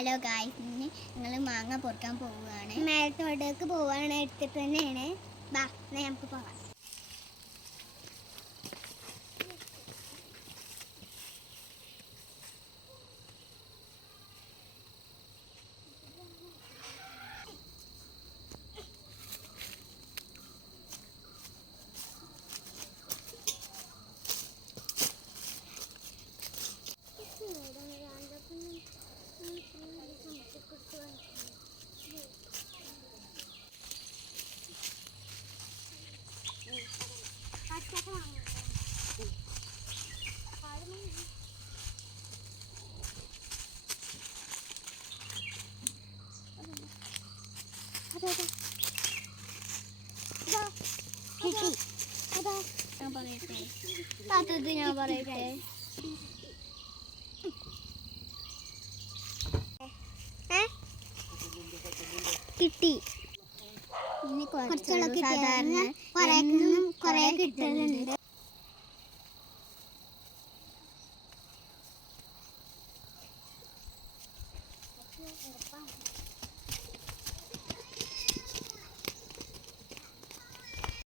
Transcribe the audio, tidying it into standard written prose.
Hello guys, ഇന്ന് ഞങ്ങൾ മാങ്ങ പൊറുക്കാൻ പോവുകയാണ്. മേലത്തോട്ടേക്ക് പോവുകയാണ്, എടുത്തിട്ട് തന്നെയാണ്. ബാ, എന്നാൽ നമുക്ക് പോകാം. ഞാൻ പറയട്ടെ കിട്ടി. ഇനി കുറച്ചുള്ള സാധാരണ കുറെ കിട്ടലുണ്ട്.